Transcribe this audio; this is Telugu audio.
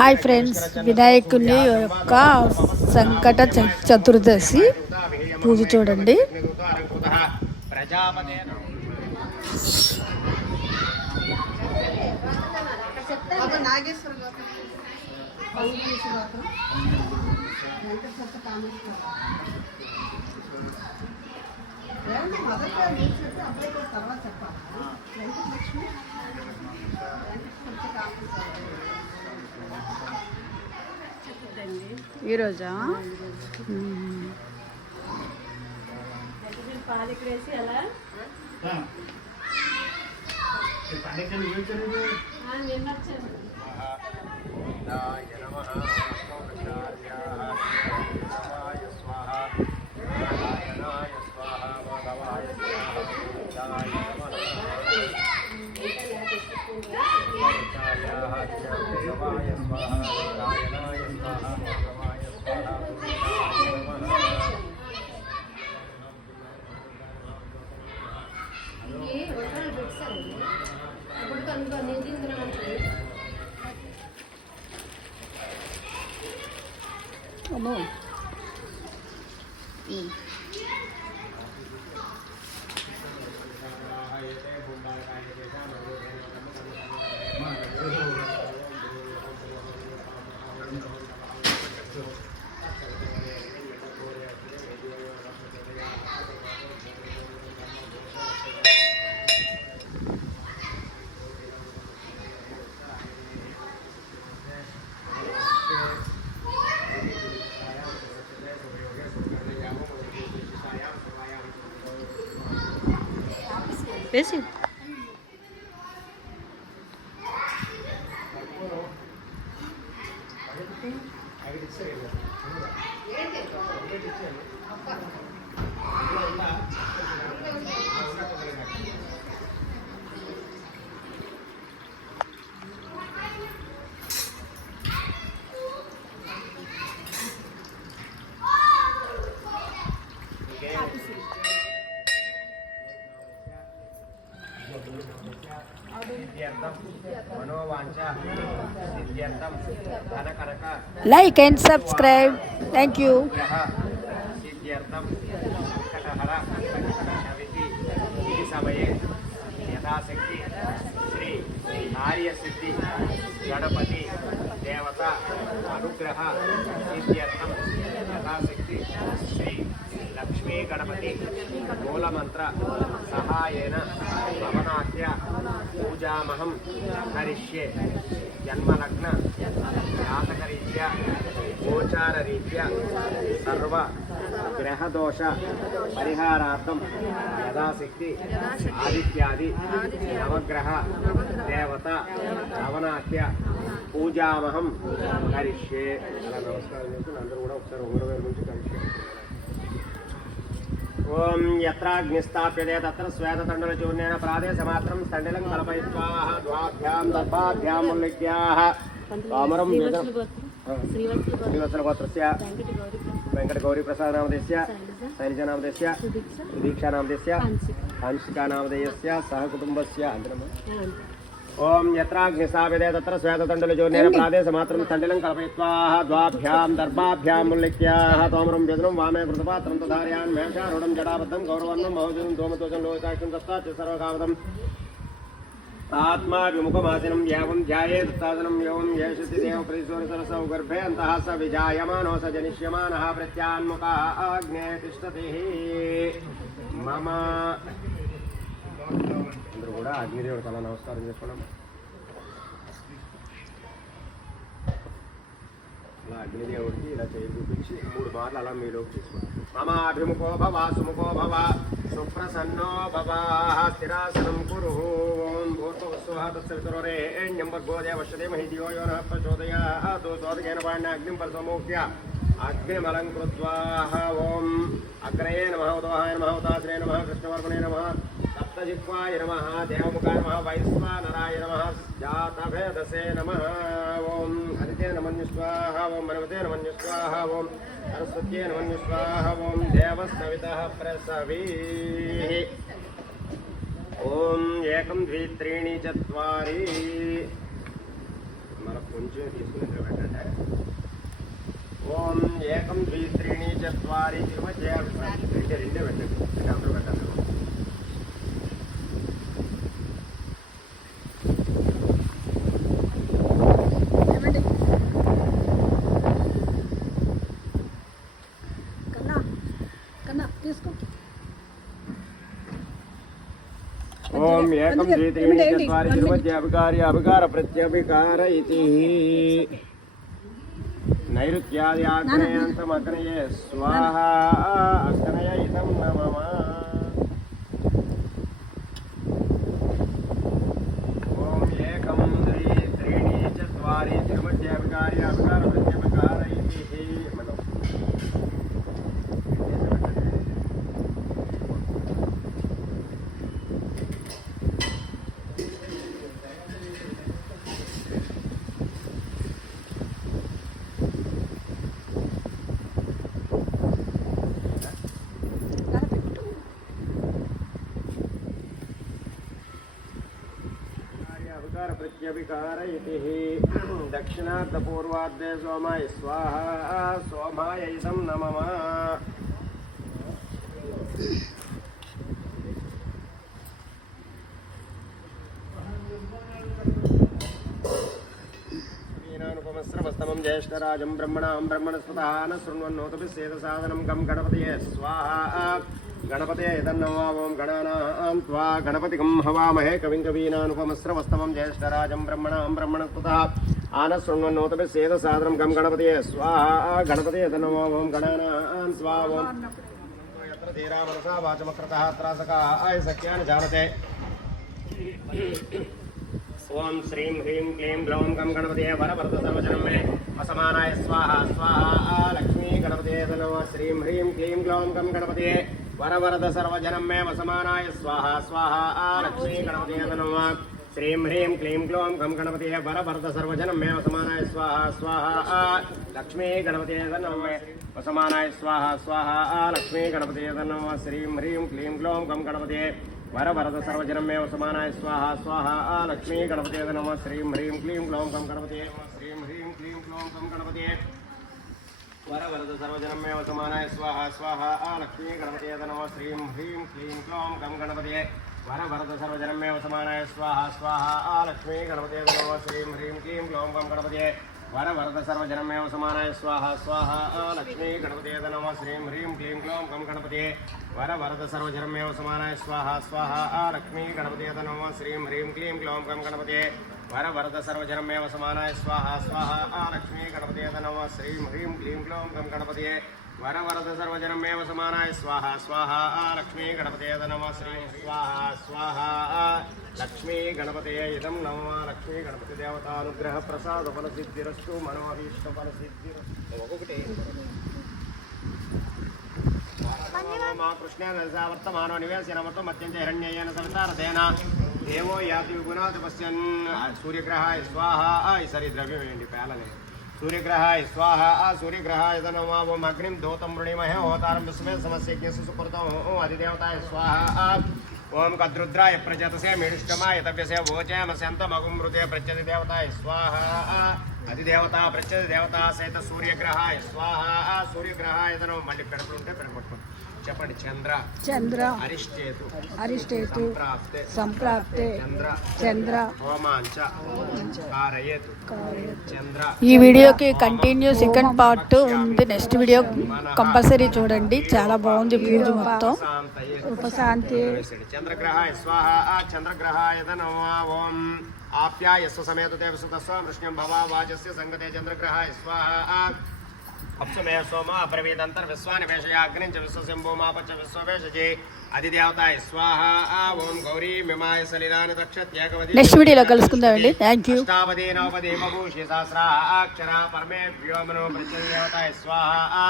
హాయ్ ఫ్రెండ్స్, వినాయకుని యొక్క సంకట చతుర్దశి పూజ చూడండి. ఈరోజా పాలెక్కడేసి అలా నిన్న వచ్చాను. అమ్మో వేసి like and subscribe. Thank you. యథాశక్తి శ్రీ కార్యసిద్ధి గణపతి దేవత అనుగ్రహ సిద్ధ్యర్థం యథాశక్తి శ్రీ లక్ష్మీ గణపతి మూలమంత్ర సహాయేన భవనాఖ్య పూజామహం కరిష్యే. జన్మలగ్న జాతకరీత్యా గోచారరీత్యా సర్వ గ్రహదోష పరిహారార్థం యథాశక్తి ఆదిత్యాది నవగ్రహ దేవత భవనాఖ్య పూజామహం కరిష్యే. అలా నమస్కారం చేసి అందరూ కూడా ఒకసారి ఉంగరవేరు నుంచి కరిష్యే. ఓం యత్రాగ్నిస్థాప్యతే తత్ర శ్వేతతండలచూర్ణేన ప్రాదేశమాత్రం స్థండిలం కల్పయిత్వా ద్వాభ్యాం దర్భాభ్యాం ఉల్లిఖ్యాః కామరం శ్రీవత్సలగోత్రస్య వెంకటగౌరీప్రసాదనామధేయస్య శైలజానామధేయస్య సుదీక్షానామధేయస్య హంసికానామధేయస్య సహ కుటుంబస్య అంతరమ. ఓం యత్రాగ్నిస్థాప్యతే తత్ర శ్వేతతండలచూర్ణేన ప్రాదేశమాత్రం స్థండిలం కల్పయిత్వా ద్వాభ్యాం దర్భాభ్యాం ఉల్లిఖ్యాః తోమరం వ్యజనం వామే కృతపాత్రం తధారయాన్ మేషారూఢం జటాబద్ధం గౌరవర్ణం మహోజనం ధూమధ్వజం లోహితాక్షం దత్తాచ సర్వకామదం ఆత్మా విముఖమాసనం యావం ధ్యాయేత్తాదనం యోం యేషతి దేవ ప్రతిసూరసరసౌ గర్భే అంతః స విజాయమానో స జనిష్యమానః ప్రత్యాన్ముఖः అగ్నే తిష్టతి. మమ అందరూ కూడా అగ్నిదేవుడు చాలా నమస్కారం చేసుకున్నాం. అలా అగ్నిదేవుడికి ఇలా చేయి చూపించి 3 మార్లు అలా మీలోకి తీసుకోండి. మమ అభిముఖో భవ సుముఖో భవ సుప్రసన్నో భవ స్థిరాసనం కురు. ఓం భూర్భువస్సుః తత్సవితుర్వరేణ్యం భర్గో దేవస్య ధీమహి ధియో యో నః ప్రచోదయాత్. సోదకేన పాణినా అగ్నిం పరిసమోక్ష్య అగ్నిమలం కృత్వా ఓం అగ్రయే నమః ఉదవాయ నమః ఉదాసనే నమః కృష్ణవర్మణే నమః సప్తజిహ్వాయ నమః దేవముఖాయ నమః వైశ్వానరాయ నమః జాతభేదసే నమః. ఓం హరితే నమన్యుస్వాహ ఓం మనవతే నమన్యుస్వాహ ఓం సరస్వత్యే నమన్యుస్వాహ ఓం దేవస్తవితః ప్రసవీః. ఓం ఏకం ద్వి త్రీణి చత్వారి. మన కొంచెం తీసుకుని ఇందులో పెట్టండి. ఓం ఏకం ద్విత్రీణి చత్వారి రెండే పెట్టండి, అందరూ పెట్టండి. ఏమండి కన్నా కన్నా తీసుకో. ఓం ఏకం ద్విత్రీణి చత్వారి తిరుమధ్యాభికారి అభికార ప్రత్యభికార ఇతి నైరుత్యాది ఆగ్నేయాంతమగ్నయే స్వాహ అగ్నయ ఇదం నమః. ఓం ఏకం ద్విత్రీణి చత్వారి తిరుమధ్యాభికారి అభికార ప్రత్యభికార ఇతి మనం प्रत्यभिकार इति दक्षिणार्धपूर्वार्धे सोमाय स्वाहा सोमाय इदं नमः. वीणानुपमस्रवस्तमं ज्येष्ठराजं ब्रह्मणां ब्रह्मणस्पतः न शृण्वन्नोतभिषेदसाधनं गं गणपतये स्वाहा. गणपते इदन्नमः. ओं गणानां त्वा गणपतिगं हवामहे कविं कवीनानुपमस्रवस्तमं ज्येष्ठराजं ब्रह्मणां ब्रह्मणस्पतः आनः शृण्वन्नोतभिषेदसाधनं गं गणपतये स्वाहा. गणपते इदन्नमः. ओं गणानां त्वा यत्र धीरामनसा वाचमक्रतः त्रासका आयसख्यानि जानते. ओं श्रीं ह्रीं क्लीं ग्लौं गं गणपतये वरवरदसर्वजनं मे असमानाय स्वाहा स्वाहा. लक्ष्मी गणपतये नमः. श्रीं ह्रीं क्लीं ग्लौं गं गणपतये वरवरद सर्वजनं मे वसमानाय स्वाहा स्वाहा. लक्ष्मी गणपतये नमः. श्रीं ह्रीं क्लीं ग्लौं गं गणपतये वरवरद सर्वजनं मे वसमानाय स्वाहा स्वाहा. लक्ष्मी गणपतये नमः. वसमानाय स्वाहा स्वाहा. लक्ष्मी गणपतये नमः. श्रीं ह्रीं क्लीं ग्लौं गं गणपतये वरवरद सर्वजनं मे वसमानाय स्वाहा स्वाहा. लक्ष्मी गणपतये नमः. श्रीं ह्रीं क्लीं ग्लौं गं गणपतये श्रीं ह्रीं क्लीं ग्लौं गं गणपतये वरवरद सर्वजनं मे वसमानाय स्वाहा स्वाहा. लक्ष्मी गणपतये नमः. श्रीं ह्रीं क्लीं ग्लौं गं गणपतये वरवरद सर्वजनं मे वसमानाय स्वाहा स्वाहा. लक्ष्मी गणपतये नमः. श्रीं ह्रीं क्लीं ग्लौं गं गणपतये वरवरद सर्वजनं मे वसमानाय स्वाहा स्वाहा. लक्ष्मी गणपतये नमः. श्रीं ह्रीं क्लीं ग्लौं गं गणपतये वरवरद सर्वजनं मे वसमानाय स्वाहा स्वाहा. लक्ष्मी गणपतये नमः. श्रीं ह्रीं क्लीं ग्लौं गं गणपतये वरवरद सर्वजनं मे वसमानाय स्वाहा स्वाहा. लक्ष्मी गणपतये नमः. श्रीं ह्रीं क्लीं ग्लौं गं गणपतये वरवरद सर्वजनं मे वसमानाय स्वाहा स्वाहा. लक्ष्मी गणपतये नमः. श्रीं स्वाहा स्वाहा. लक्ष्मी गणपतये इदं नमः. लक्ष्मी गणपति देवतानुग्रह प्रसाद फलसिद्धिरस्तु मनोभीष्ट फलसिद्धिरस्तु. मा कृष्णेन वर्तमानो निवेशनमतो मत्यञ्च हिरण्येन सवितारथेन देवो याति विगुणात् पश्यन्. सूर्यग्रहाय स्वाहा. सरि द्रव्यमेंడి పేలనే. सूर्यग्रहाय स्वाहा. सूर्यग्रहाय नमः. ओम अग्निं दोतं वृणीमहे होतारं विश्वे समस्यज्ञस्य सुकृतं अधिदेवताय स्वाहा. ओम कद्रुद्राय प्रजतसे मेढुष्टमाय तव्यसे वोचमस्यन्तमगुमृते प्रत्यति देवताय स्वाहा. अधिदेवता प्रत्यति देवता सहित सूर्यग्रहाय स्वाहा. सूर्यग्रहाय नमः. मళ్ళీ పెడుతుంటే పెడుకుంటాం. చెప్పండి. చంద్ర చంద్ర అరిష్టేతు అరిష్టేతు సంప్రాప్తే సంప్రాప్తే చంద్ర చంద్ర హోమాంచ కారయేతు చంద్ర. ఈ వీడియోకి కంటిన్యూ సెకండ్ పార్ట్ ఉంది. నెక్స్ట్ వీడియో కంపల్సరీ చూడండి. చాలా బాగుంది పూజ మొత్తం. ఉపశాంతి. చంద్రగ్రహాయ స్వాహ. చంద్రగ్రహాయ నమః. ఓం ఆప్యాయస్వ సమేతతే విసుతస్వ వృష్ణ్యం భవా వాచస్య సంగతే చంద్రగ్రహాయ స్వాహ. अप्सुमे सोम अब्रवीदंतर विश्वानिवेशयाग्निं च विश्वशंभुमापच विश्ववेशजे अधिदेवताय स्वाहा. ओम गौरी मिमाय सलिलान दक्षत्येकवदी. నెక్స్ట్ వీడియోలో కలుసుకుందామండి. Thank you. अष्टावधी नवपदी बभूषि सहस्रा अक्षरा परमे व्योमनो प्रत्यदेवताय स्वाहा.